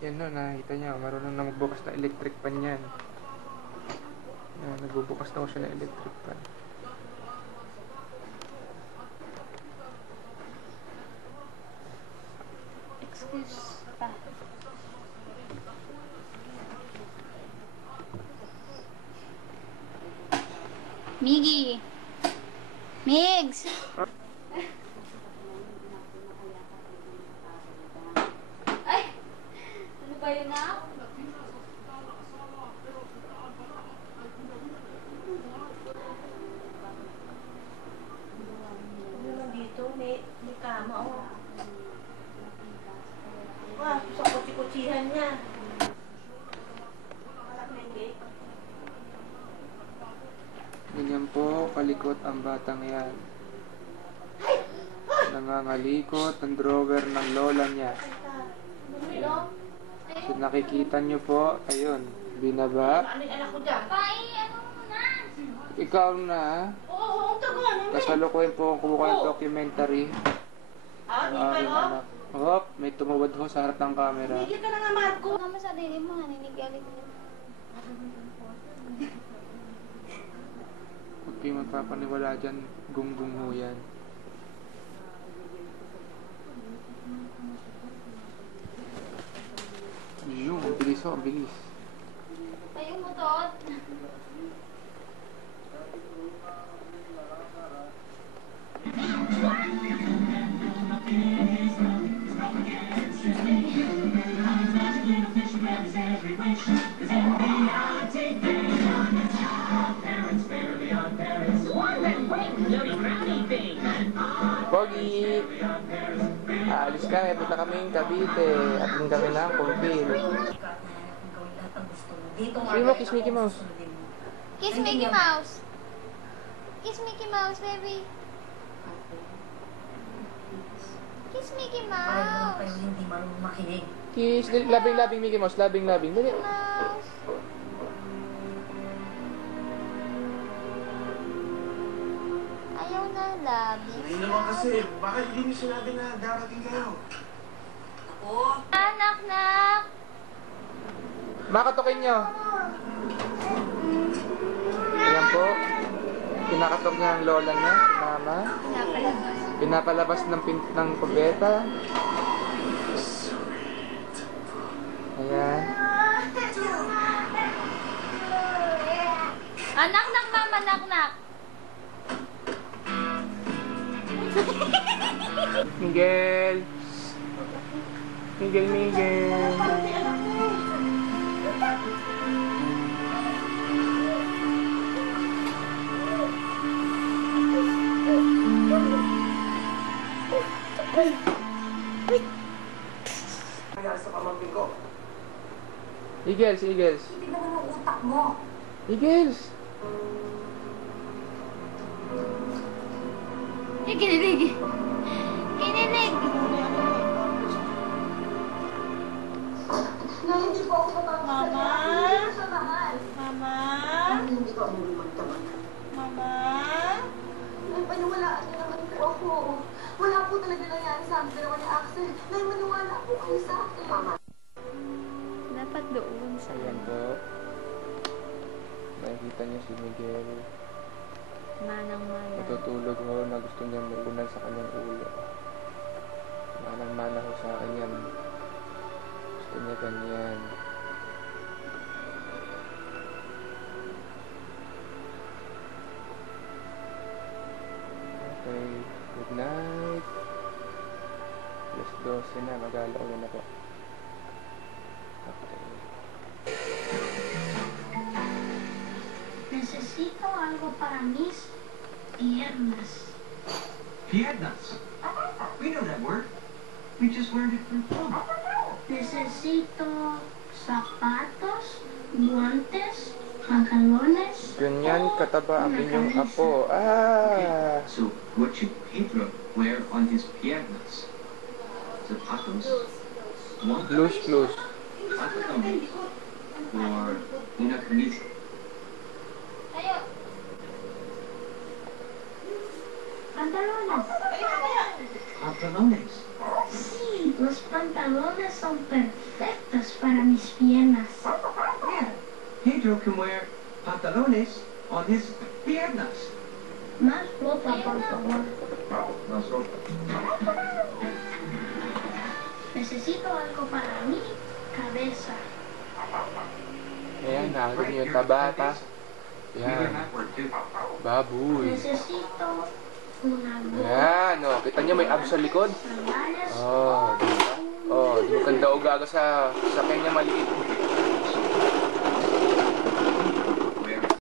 Yan no, nakita niya. Marunong na magbukas na electric pan yan. Yan, nagbubukas na ko siya ng electric pan. Excuse pa. Miggy! Migs! Ay! Ano ba yun na? Ano naman dito? May kama, oh. Wah, sa kutsi-kutsihan niya. Malak na yung gate. Ganyan po, kalikot ang batang yan. Nangangalikot ng drawer ng lola niya. Ayan. So nakikita nyo po, ayun, binaba. Ano yung anak ko dyan? Pai, ano mo na? Ikaw na, Oo, ang tagal. kasalukuyan po ang kumuha ng documentary. Ah, di Ang ka, aking no? anak. Hop, may tumawad ho sa harap ng camera. Tigil ka na nga, Marco. Kama sa dili mo, naninigalit mo. Huwag kayo magpapaniwala dyan, gunggong ho yan. Yung, ang bilis ho, ang bilis. Tayo mo, Tot. Pogi! Aalis kami, punta kaming Cavite. At yung kami ng Kumpil. Sige mo, kiss Mickey Mouse. Kiss Mickey Mouse. Kiss Mickey Mouse, baby. Kiss Mickey Mouse. Hindi marunong makinig. Kiss, labing-labing Mickey Mouse, labing-labing. Dali. Mouse. Ayaw na, labi. Hindi naman kasi, bakit hindi niyo sinabi na darating kayo? Anak, nak. Makatukin nyo. Ayan po. Kinakatok niya ang lola niya, si mama. Napalabas. Pinapalabas ng kubeta. Ayan. Anak, nak, mama, nak, nak. Miguel. Miguel, Miguel. Kaya sa pamangkin ko. Eagles, Eagles. Hindi naman ang utak mo. Eagles. Eh, kinilig. Kinilig. Na hindi po ako mapapasal. Mama? Hindi ko siya mahal. Mama? Hindi ko ako magtaman. Mama? Nay, paniwalaan niyo naman po ako. Wala po talaga nangyari sa amin dalawa ni Axel. Nay, maniwala po kayo sa akin. Mama. Dapat doon sa... Ayan po. Nakikita niyo si Miguel. Manang-mana. Natutulog ho na gusto niya maunan sa kanyang ulo. Manang-mana ho sa akin yan. Gusto niya ganyan. Okay. Good night. Alas 12 na. Mag-alauna na po. Okay. Necesito algo para mis piernas. Piernas. We know that word. We just learned it from Tom. Necesito zapatos, guantes, pantalones. Ganyan kataba ang inyong apo. Ah! So, what should Pedro wear on his piernas? Zapatos? Blues, blues. Pantalones? Or una camisa? Tayo. Pantalones. Pantalones. Sí. Los pantalones son perfectos para mis piernas. Yeah, Pedro can wear pantalones on his piernas. Más ropa, por favor. Más ropa. Necesito algo para mi cabeza. Ayan, nahagod niyo yung tabata. We learned Yan, that word too. baboy. Necesito una gorra, Yan, oh, kita niyo may abs sa likod. sandalias, Oh, di ba? Oh, di maganda o gaga sa kanya maliit.